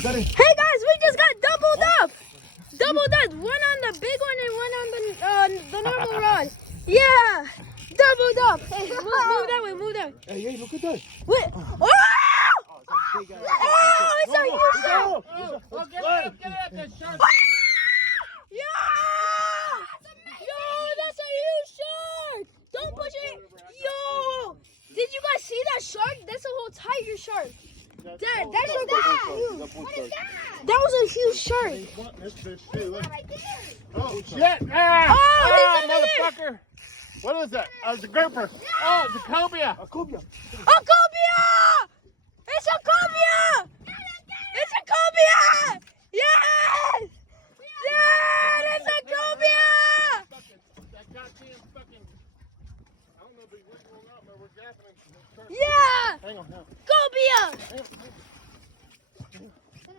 Hey guys, we just got doubled up. Doubled up. One on the big one and one on the normal rod. Yeah, doubled up. Hey, move that way. Move that way. Hey, look at that. Wait. Oh! Oh, it's a huge shark. Oh, get it up, that shark. Yeah! Yo, that's a huge shark. Don't push it. Yo, did you guys see that shark? That's a whole tiger shark. Dad, that shark was huge. What is that? That was a huge shark. This fish too. Look. Right there. Oh shit! Ah! Oh, he's under there. Motherfucker! What is that? It's a grouper. Oh, it's a cobia. A cobia! It's a cobia!